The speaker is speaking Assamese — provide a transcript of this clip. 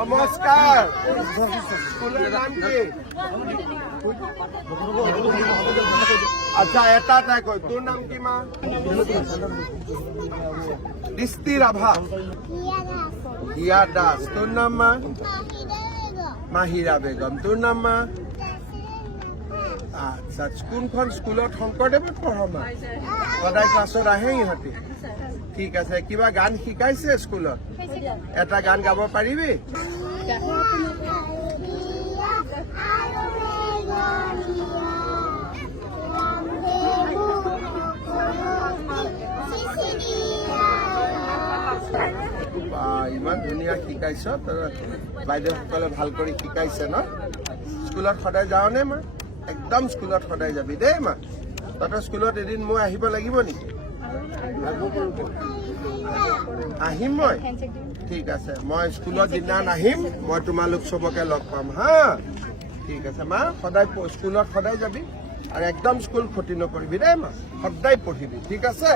নমস্কাৰ স্কুলৰ নাম কি আচ্ছা এটা কৈ তোৰ নাম কি মা দৃষ্টি ৰাভা হিয়া দাস তোৰ নাম মা মাহিৰা বেগম তোৰ নাম মা আচ্ছা কোনখন স্কুলত শংকৰদেৱত পঢ়া মা সদায় ক্লাছত আহে ইহঁতে ঠিক আছে কিবা গান শিকাইছে স্কুলত এটা গান গাব পাৰিবি ইমান ধুনীয়া শিকাইছ বাইদেউসকলে ভাল কৰি শিকাইছে ন স্কুলত সদায় যাওঁনে মা একদম স্কুলত সদায় যাবি দেই মা তহঁতৰ স্কুলত এদিন মই আহিব লাগিব নেকি আহিম মই ঠিক আছে মই স্কুলত দিনা নাহিম মই তোমালোক চবকে লগ পাম হা ঠিক আছে মা সদায় স্কুলত সদায় যাবি আৰু একদম স্কুল ক্ষতি নকৰিবি দেই মা সদায় পঢ়িবি ঠিক আছে